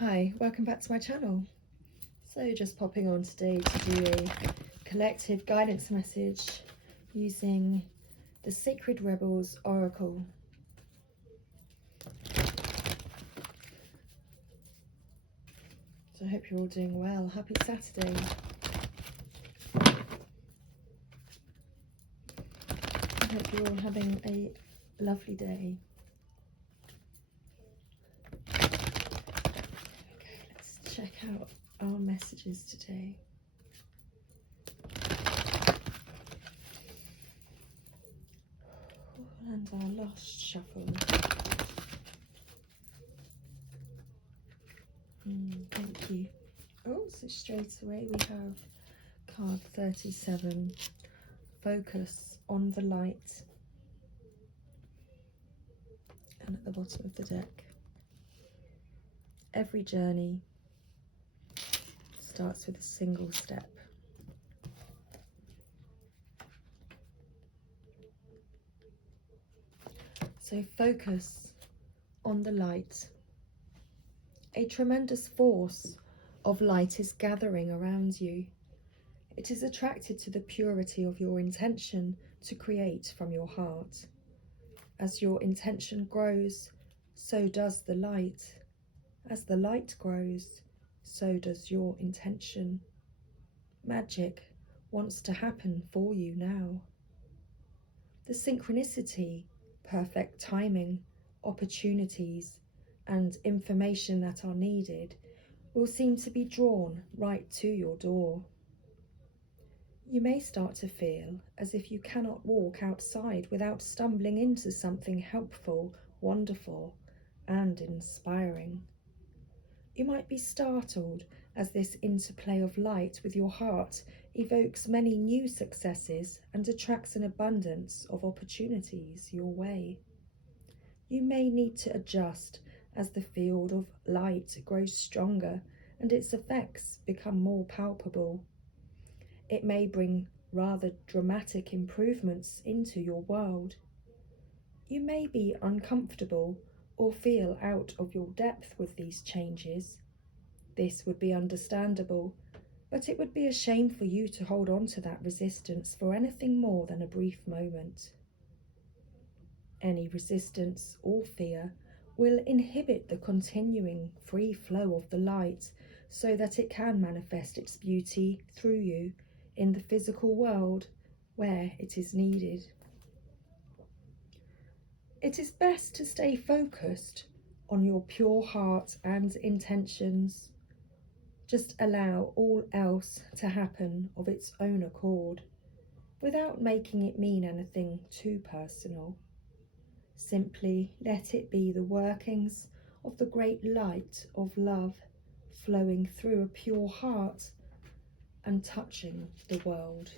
Hi, welcome back to my channel. So just popping on today to do a collective guidance message using the Sacred Rebels Oracle. So I hope you're all doing well. Happy Saturday. I hope you're all having a lovely day. Okay, let's check out our messages today. And our Lost Shuffle. Thank you. Oh, so straight away we have card 37, Focus on the Light. And at the bottom of the deck, every journey starts with a single step. So focus on the light. A tremendous force of light is gathering around you. It is attracted to the purity of your intention to create from your heart. As your intention grows, so does the light. As the light grows, so does your intention. Magic wants to happen for you now. The synchronicity, perfect timing, opportunities, and information that are needed will seem to be drawn right to your door. You may start to feel as if you cannot walk outside without stumbling into something helpful, wonderful, and inspiring. You might be startled as this interplay of light with your heart evokes many new successes and attracts an abundance of opportunities your way. You may need to adjust as the field of light grows stronger and its effects become more palpable. It may bring rather dramatic improvements into your world. You may be uncomfortable or feel out of your depth with these changes. This would be understandable, but it would be a shame for you to hold on to that resistance for anything more than a brief moment. Any resistance or fear will inhibit the continuing free flow of the light so that it can manifest its beauty through you in the physical world where it is needed. It is best to stay focused on your pure heart and intentions. Just allow all else to happen of its own accord, without making it mean anything too personal. Simply let it be the workings of the great light of love flowing through a pure heart and touching the world.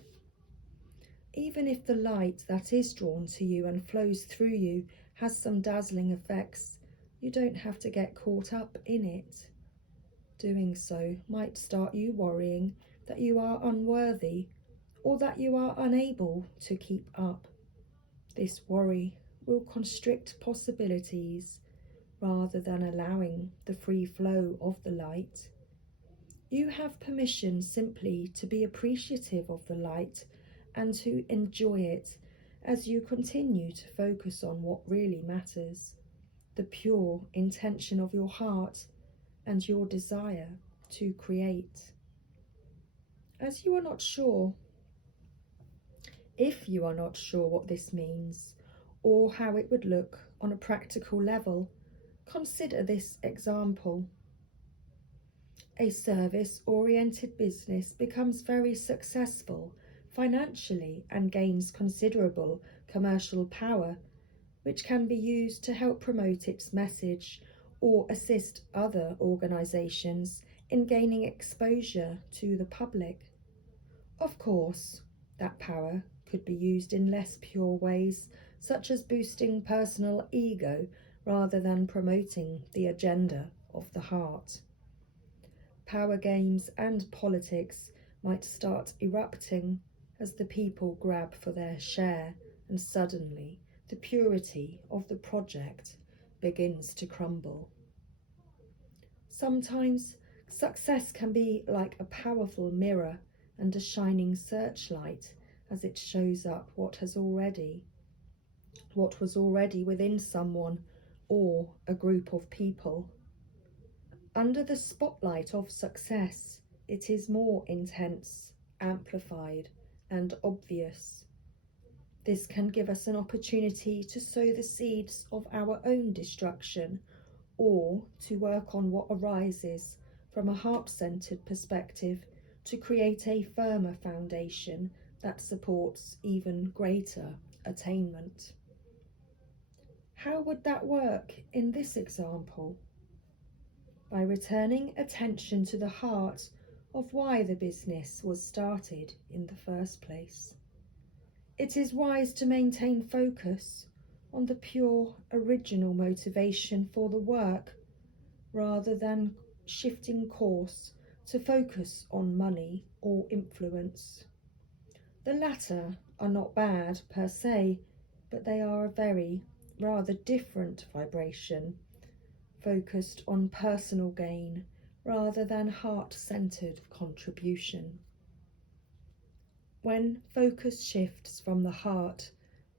Even if the light that is drawn to you and flows through you has some dazzling effects, you don't have to get caught up in it. Doing so might start you worrying that you are unworthy or that you are unable to keep up. This worry will constrict possibilities rather than allowing the free flow of the light. You have permission simply to be appreciative of the light and to enjoy it as you continue to focus on what really matters, the pure intention of your heart and your desire to create. As you are not sure, if you are not sure what this means or how it would look on a practical level, consider this example. A service-oriented business becomes very successful financially and gains considerable commercial power, which can be used to help promote its message or assist other organisations in gaining exposure to the public. Of course, that power could be used in less pure ways, such as boosting personal ego rather than promoting the agenda of the heart. Power games and politics might start erupting as the people grab for their share, and suddenly the purity of the project begins to crumble. Sometimes success can be like a powerful mirror and a shining searchlight as it shows up what was already within someone or a group of people. Under the spotlight of success, it is more intense, amplified, and obvious. This can give us an opportunity to sow the seeds of our own destruction, or to work on what arises from a heart-centered perspective to create a firmer foundation that supports even greater attainment. How would that work in this example? By returning attention to the heart of why the business was started in the first place. It is wise to maintain focus on the pure original motivation for the work rather than shifting course to focus on money or influence. The latter are not bad per se, but they are a very rather different vibration, focused on personal gain rather than heart-centered contribution. When focus shifts from the heart,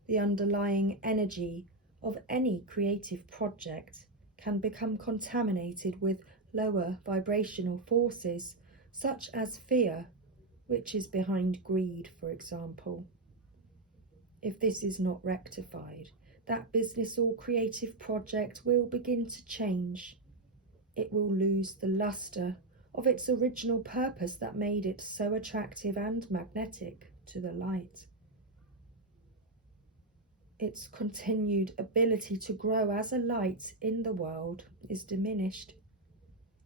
the underlying energy of any creative project can become contaminated with lower vibrational forces, such as fear, which is behind greed, for example. If this is not rectified, that business or creative project will begin to change. It will lose the luster of its original purpose that made it so attractive and magnetic to the light. Its continued ability to grow as a light in the world is diminished.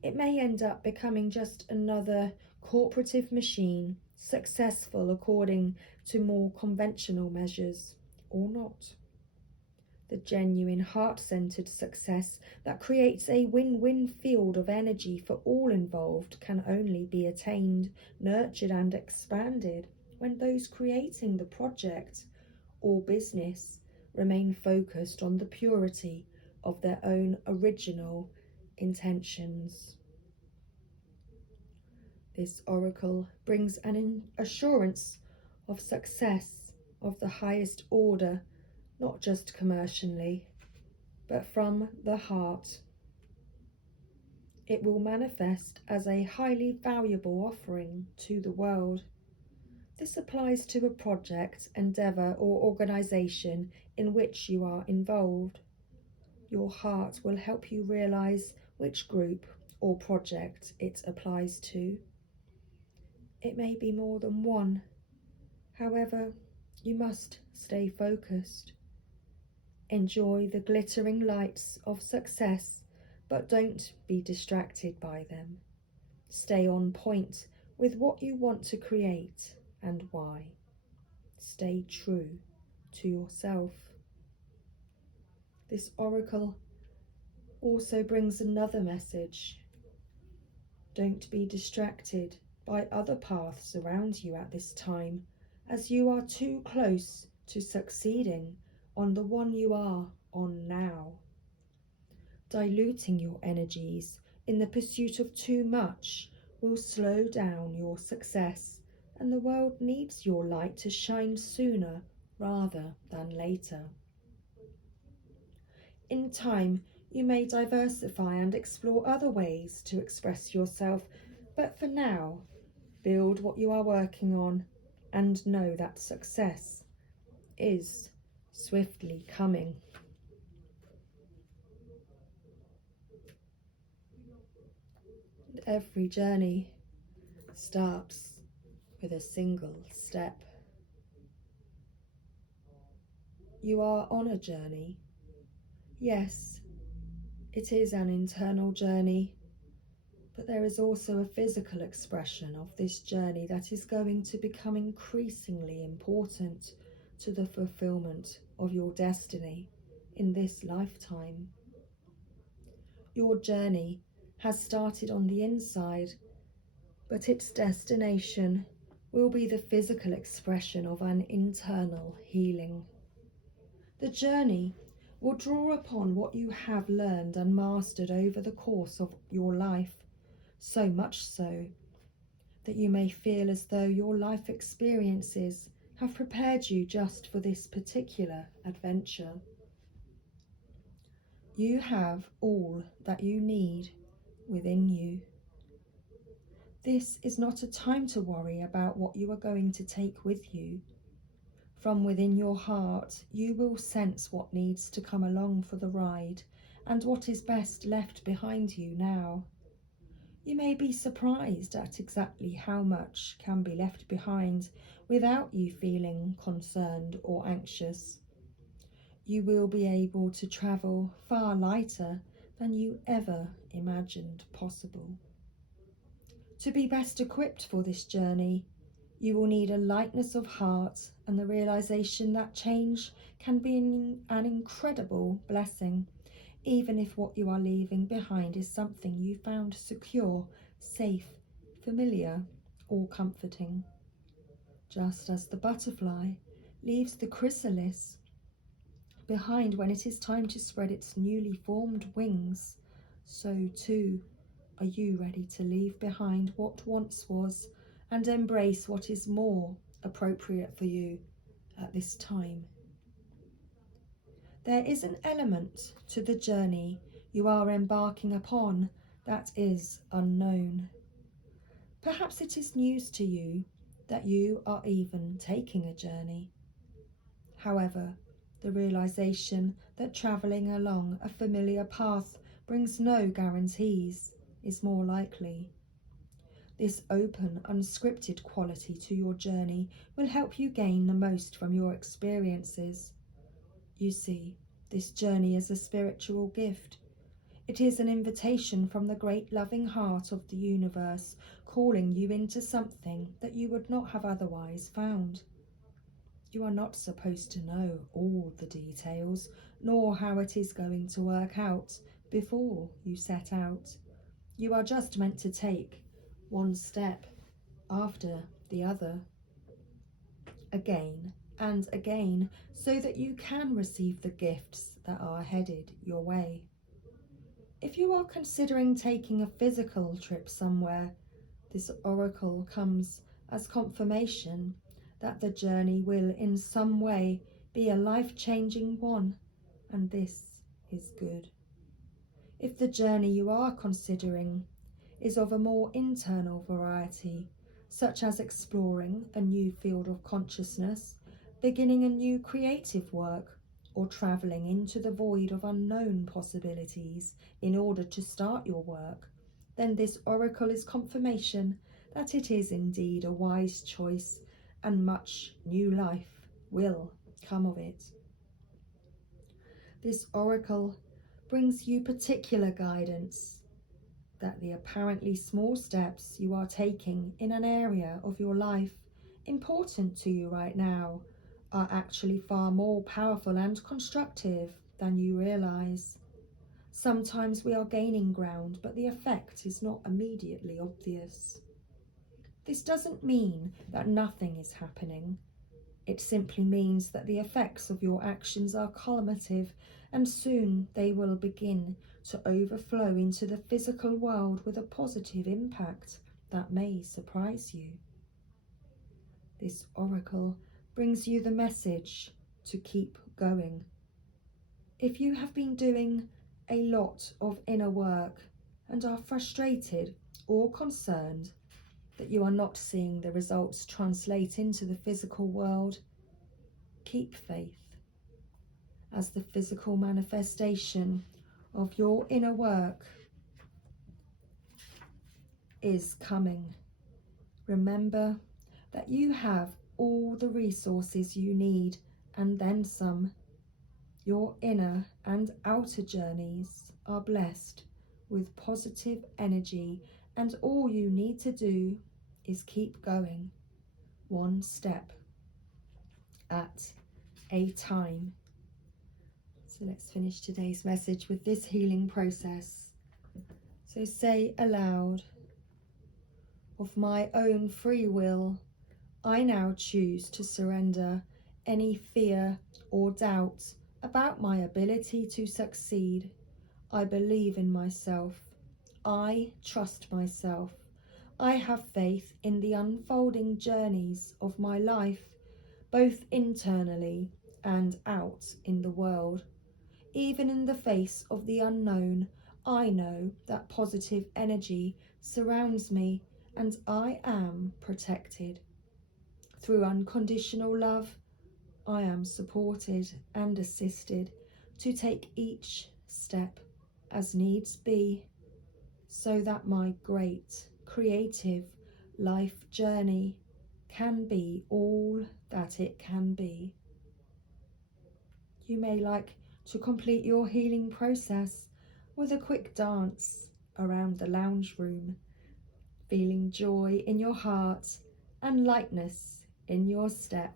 It may end up becoming just another corporative machine, successful according to more conventional measures, or not. The genuine heart-centered success that creates a win-win field of energy for all involved can only be attained, nurtured and expanded when those creating the project or business remain focused on the purity of their own original intentions. This oracle brings an assurance of success of the highest order, not just commercially, but from the heart. It will manifest as a highly valuable offering to the world. This applies to a project, endeavour or organisation in which you are involved. Your heart will help you realise which group or project it applies to. It may be more than one. However, you must stay focused. Enjoy the glittering lights of success, but don't be distracted by them. Stay on point with what you want to create and why. Stay true to yourself. This oracle also brings another message. Don't be distracted by other paths around you at this time, as you are too close to succeeding on the one you are on now. Diluting your energies in the pursuit of too much will slow down your success, and the world needs your light to shine sooner rather than later. In time, you may diversify and explore other ways to express yourself, but for now, build what you are working on and know that success is swiftly coming. Every journey starts with a single step. You are on a journey. Yes, it is an internal journey, but there is also a physical expression of this journey that is going to become increasingly important to the fulfillment of your destiny in this lifetime. Your journey has started on the inside, but its destination will be the physical expression of an internal healing. The journey will draw upon what you have learned and mastered over the course of your life, so much so that you may feel as though your life experiences have prepared you just for this particular adventure. You have all that you need within you. This is not a time to worry about what you are going to take with you. From within your heart, you will sense what needs to come along for the ride and what is best left behind you now. You may be surprised at exactly how much can be left behind without you feeling concerned or anxious. You will be able to travel far lighter than you ever imagined possible. To be best equipped for this journey, you will need a lightness of heart and the realization that change can be an incredible blessing, even if what you are leaving behind is something you found secure, safe, familiar, or comforting. Just as the butterfly leaves the chrysalis behind when it is time to spread its newly formed wings, so too are you ready to leave behind what once was and embrace what is more appropriate for you at this time. There is an element to the journey you are embarking upon that is unknown. Perhaps it is news to you that you are even taking a journey. However, the realization that travelling along a familiar path brings no guarantees is more likely. This open, unscripted quality to your journey will help you gain the most from your experiences. You see, this journey is a spiritual gift. It is an invitation from the great loving heart of the universe, calling you into something that you would not have otherwise found. You are not supposed to know all the details, nor how it is going to work out before you set out. You are just meant to take one step after the other, again and again, so that you can receive the gifts that are headed your way. If you are considering taking a physical trip somewhere, this oracle comes as confirmation that the journey will in some way be a life-changing one, and this is good. If the journey you are considering is of a more internal variety, such as exploring a new field of consciousness, beginning a new creative work, or travelling into the void of unknown possibilities in order to start your work, then this oracle is confirmation that it is indeed a wise choice and much new life will come of it. This oracle brings you particular guidance that the apparently small steps you are taking in an area of your life important to you right now are actually far more powerful and constructive than you realize. Sometimes we are gaining ground, but the effect is not immediately obvious. This doesn't mean that nothing is happening. It simply means that the effects of your actions are cumulative, and soon they will begin to overflow into the physical world with a positive impact that may surprise you. This oracle brings you the message to keep going. If you have been doing a lot of inner work and are frustrated or concerned that you are not seeing the results translate into the physical world, keep faith, as the physical manifestation of your inner work is coming. Remember that you have all the resources you need and then some. Your inner and outer journeys are blessed with positive energy, and all you need to do is keep going, one step at a time. So let's finish today's message with this healing process. So say aloud, of my own free will, I now choose to surrender any fear or doubt about my ability to succeed. I believe in myself. I trust myself. I have faith in the unfolding journeys of my life, both internally and out in the world. Even in the face of the unknown, I know that positive energy surrounds me and I am protected. Through unconditional love, I am supported and assisted to take each step as needs be, so that my great creative life journey can be all that it can be. You may like to complete your healing process with a quick dance around the lounge room, feeling joy in your heart and lightness in your step.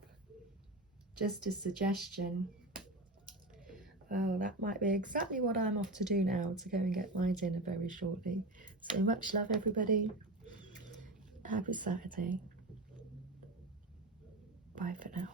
Just a suggestion. Well, that might be exactly what I'm off to do now, to go and get my dinner very shortly. So much love, everybody. Happy Saturday. Bye for now.